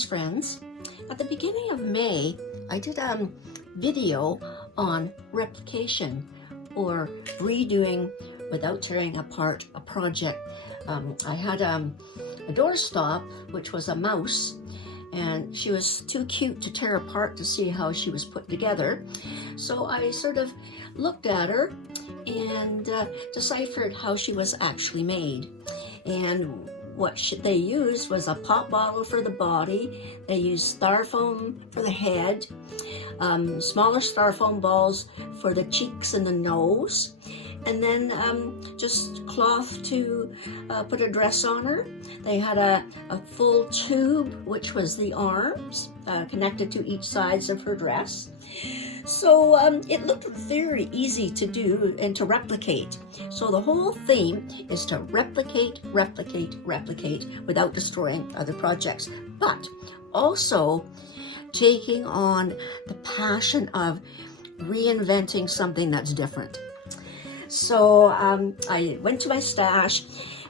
friends. At the beginning of May, I did a video on replication or redoing without tearing apart a project. I had a doorstop, which was a mouse, and she was too cute to tear apart to see how she was put together. So I sort of looked at her and deciphered how she was actually made. And what they used was a pop bottle for the body. They used styrofoam for the head, smaller styrofoam balls for the cheeks and the nose, and then just cloth to put a dress on her. They had a full tube, which was the arms, connected to each sides of her dress. So it looked very easy to do and to replicate. So the whole theme is to replicate, replicate, replicate without destroying other projects, but also taking on the passion of reinventing something that's different. So I went to my stash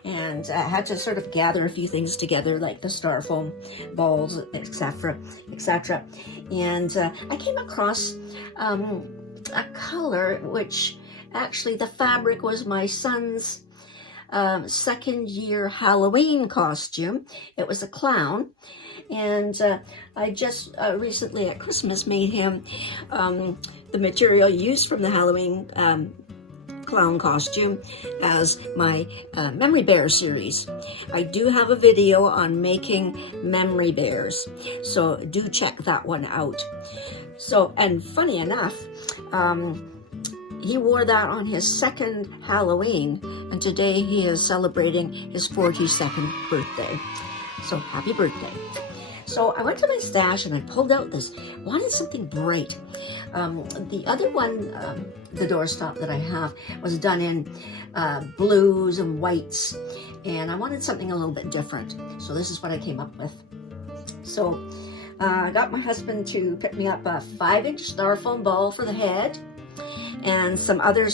and I had to sort of gather a few things together, like the styrofoam balls, etc., etc. And I came across a color, which actually the fabric was my son's second year Halloween costume. It was a clown. And I just recently at Christmas made him the material used from the Halloween clown costume as my memory bear series. I do have a video on making memory bears, so do check that one out. So, and funny enough, he wore that on his second Halloween, and today he is celebrating his 42nd birthday. So happy birthday. So I went to my stash and I pulled out this, wanted something bright. The other one, the doorstop that I have, was done in blues and whites, and I wanted something a little bit different. So this is what I came up with. So I got my husband to pick me up a 5-inch styrofoam ball for the head, and some other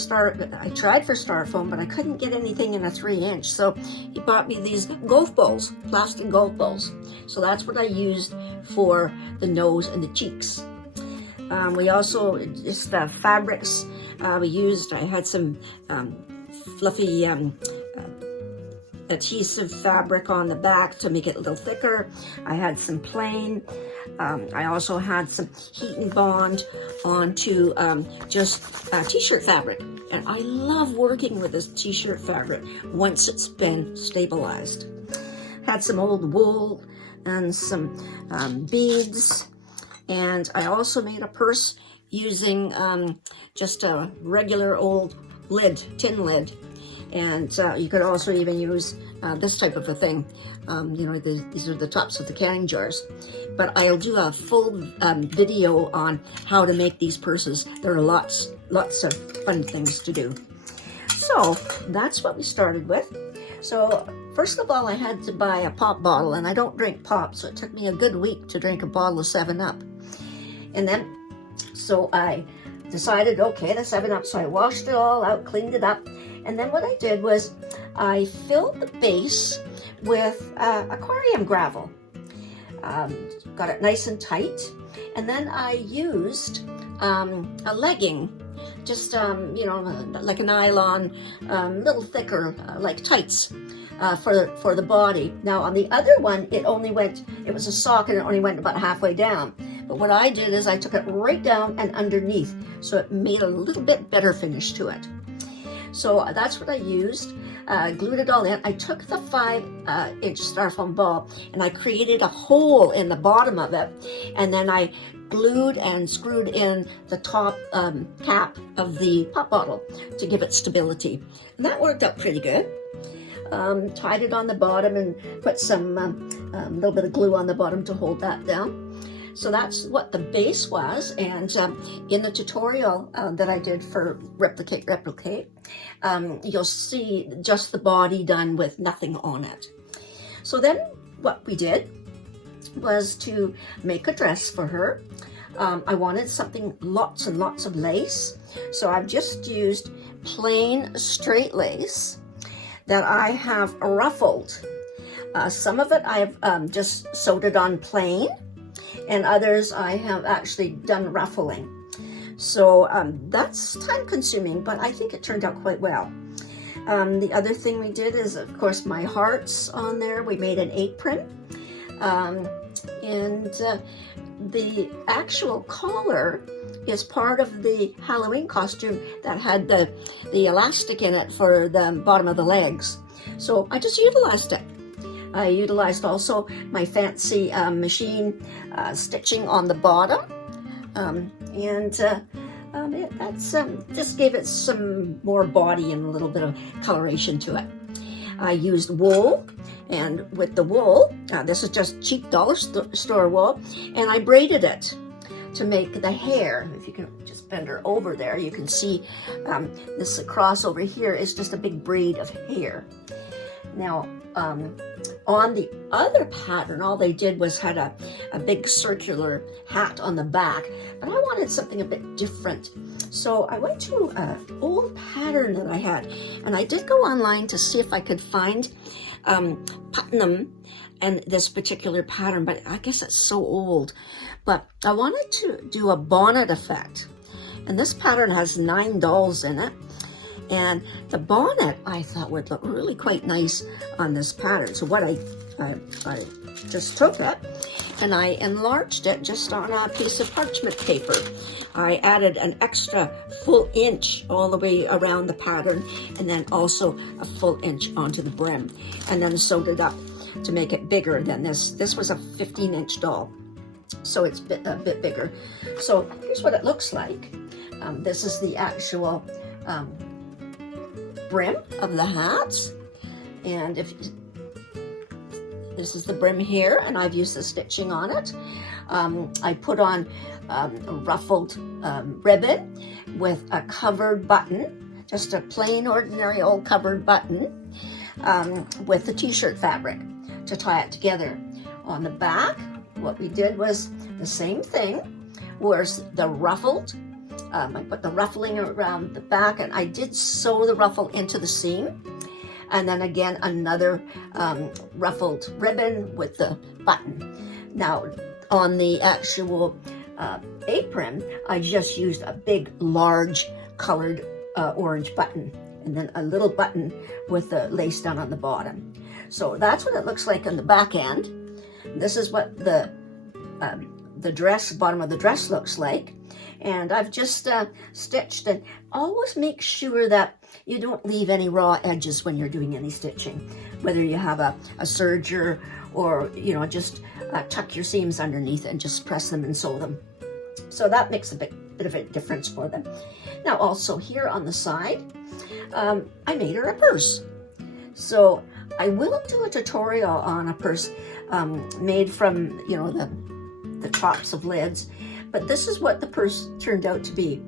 I tried for styrofoam, but I couldn't get anything in a 3-inch. So he bought me these golf balls, plastic golf balls. So that's what I used for the nose and the cheeks. We also, just fabrics we used, I had some fluffy adhesive fabric on the back to make it a little thicker. I had some plain. I also had some heat and bond onto just t-shirt fabric. And I love working with this t-shirt fabric once it's been stabilized. Had some old wool and some beads. And I also made a purse using just a regular old lid, tin lid. And you could also even use this type of a thing. You know, these are the tops of the canning jars. But I'll do a full video on how to make these purses. There are lots of fun things to do. So that's what we started with. So first of all, I had to buy a pop bottle, and I don't drink pop, so it took me a good week to drink a bottle of 7-Up. And then, so I decided, okay, the 7-Up, so I washed it all out, cleaned it up, and then what I did was I filled the base with aquarium gravel. Got it nice and tight, and then I used a legging, just you know, like a nylon, little thicker, like tights for the body. Now on the other one, it was a sock, and it only went about halfway down. But what I did is I took it right down and underneath, so it made a little bit better finish to it. So that's what I used. Glued it all in. I took the 5-inch styrofoam ball and I created a hole in the bottom of it, and then I glued and screwed in the top cap of the pop bottle to give it stability. And that worked out pretty good. Tied it on the bottom and put some little bit of glue on the bottom to hold that down. So that's what the base was, and in the tutorial that I did for Replicate, you'll see just the body done with nothing on it. So then what we did was to make a dress for her. I wanted something, lots and lots of lace, so I've just used plain straight lace that I have ruffled Some of it I've just sewed it on plain, and others I have actually done ruffling. So that's time consuming, but I think it turned out quite well. The other thing we did is, of course, my hearts on there. We made an apron, and the actual collar is part of the Halloween costume that had the elastic in it for the bottom of the legs. So I just utilized it. I utilized also my fancy machine stitching on the bottom, that's just gave it some more body and a little bit of coloration to it. I used wool, and with the wool, this is just cheap dollar store wool, and I braided it to make the hair. If you can just bend her over there, you can see this cross over here is just a big braid of hair. Now, on the other pattern, all they did was had a big circular hat on the back, but I wanted something a bit different. So I went to an old pattern that I had, and I did go online to see if I could find Putnam and this particular pattern, but I guess it's so old. But I wanted to do a bonnet effect, and this pattern has 9 dolls in it. And the bonnet I thought would look really quite nice on this pattern. So what I just took it and I enlarged it just on a piece of parchment paper. I added an extra full inch all the way around the pattern, and then also a full inch onto the brim, and then sewed it up to make it bigger than this. This was a 15-inch doll, so it's a bit bigger. So here's what it looks like. This is the actual brim of the hats, and this is the brim here, and I've used the stitching on it. I put on a ruffled ribbon with a covered button, just a plain ordinary old covered button, with the t-shirt fabric to tie it together. On the back, what we did was the same thing, whereas the ruffled, I put the ruffling around the back, and I did sew the ruffle into the seam. And then again, another ruffled ribbon with the button. Now, on the actual apron, I just used a big, large, colored orange button, and then a little button with the lace down on the bottom. So that's what it looks like on the back end. This is what the dress, bottom of the dress looks like. And I've just stitched, and always make sure that you don't leave any raw edges when you're doing any stitching, whether you have a serger or, you know, just tuck your seams underneath and just press them and sew them. So that makes a bit of a difference for them. Now also here on the side, I made her a purse. So I will do a tutorial on a purse made from, you know, the tops of lids. But this is what the purse turned out to be.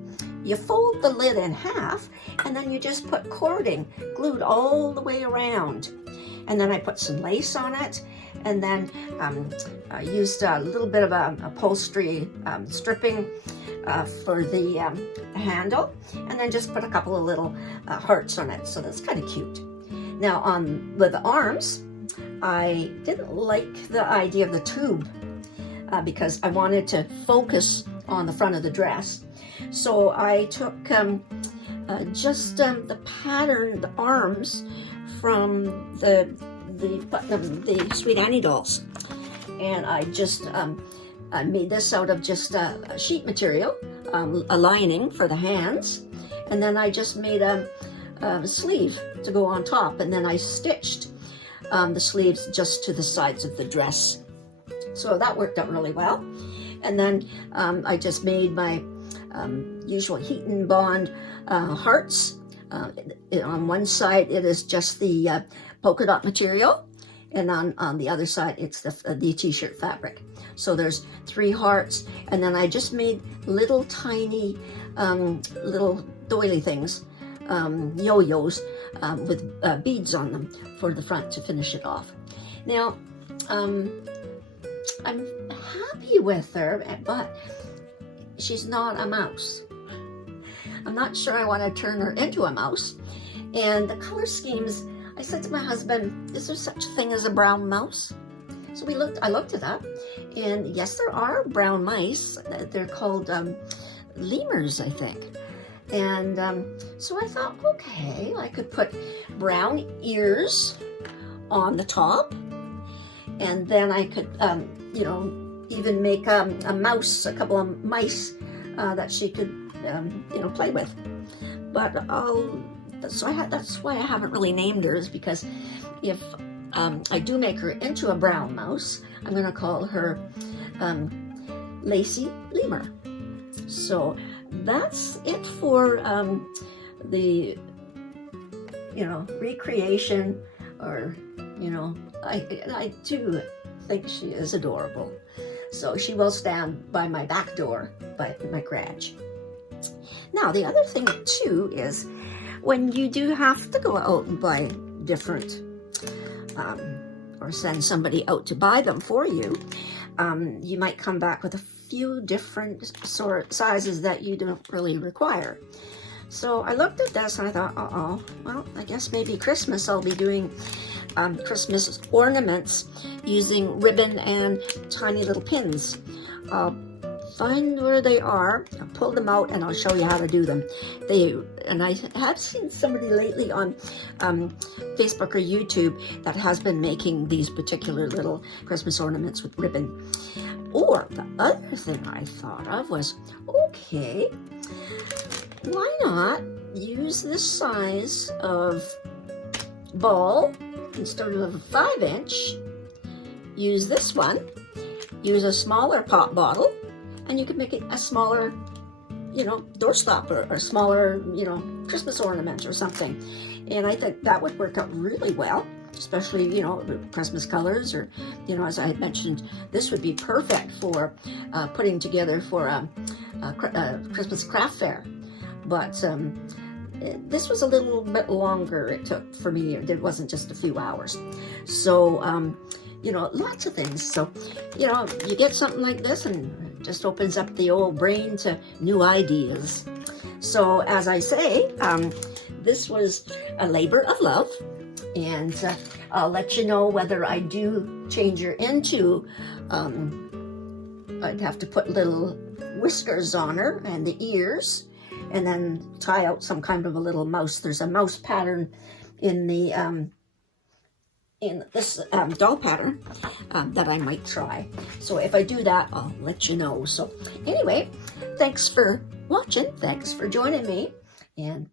You fold the lid in half, and then you just put cording glued all the way around. And then I put some lace on it, and then I used a little bit of upholstery stripping for the handle, and then just put a couple of little hearts on it. So that's kind of cute. Now with the arms, I didn't like the idea of the tube, because I wanted to focus on the front of the dress. So I took just the pattern, the arms from the Sweet Annie dolls. And I just I made this out of just sheet material, a lining for the hands. And then I just made a sleeve to go on top. And then I stitched the sleeves just to the sides of the dress. So that worked out really well. And then I just made my usual heat and bond hearts. On one side, it is just the polka dot material, and on the other side, it's the t-shirt fabric. So there's 3 hearts, and then I just made little tiny little doily things, yo-yos with beads on them for the front to finish it off. Now, I'm happy with her, but she's not a mouse. I'm not sure I want to turn her into a mouse. And the color schemes, I said to my husband, is there such a thing as a brown mouse? So I looked it up, and yes, there are brown mice. They're called lemurs, I think. And so I thought, okay, I could put brown ears on the top, and then I could, you know, even make a mouse, a couple of mice that she could, you know, play with. But that's why I haven't really named her, is because if I do make her into a brown mouse, I'm going to call her Lacey Lemur. So that's it for the, you know, recreation, or, you know, I do think she is adorable. So she will stand by my back door, by my garage. Now, the other thing too is when you do have to go out and buy different, or send somebody out to buy them for you, you might come back with a few different sizes that you don't really require. So I looked at this and I thought, well, I guess maybe Christmas I'll be doing Christmas ornaments using ribbon and tiny little pins. I'll find where they are, I'll pull them out, and I'll show you how to do them. And I have seen somebody lately on Facebook or YouTube that has been making these particular little Christmas ornaments with ribbon. Or the other thing I thought of was, okay, why not use this size of ball instead of a 5-inch? Use this one, use a smaller pop bottle, and you can make it a smaller, you know, doorstop, or a smaller, you know, Christmas ornament or something. And I think that would work out really well, especially, you know, Christmas colors, or, you know, as I had mentioned, this would be perfect for putting together for a Christmas craft fair. But this was a little bit longer it took for me. It wasn't just a few hours. So, you know, lots of things. So, you know, you get something like this and it just opens up the old brain to new ideas. So, as I say, this was a labor of love. And I'll let you know whether I do change her into, I'd have to put little whiskers on her and the ears, and then tie out some kind of a little mouse. There's a mouse pattern in the in this doll pattern that I might try. So if I do that, I'll let you know. So anyway, thanks for watching. Thanks for joining me, and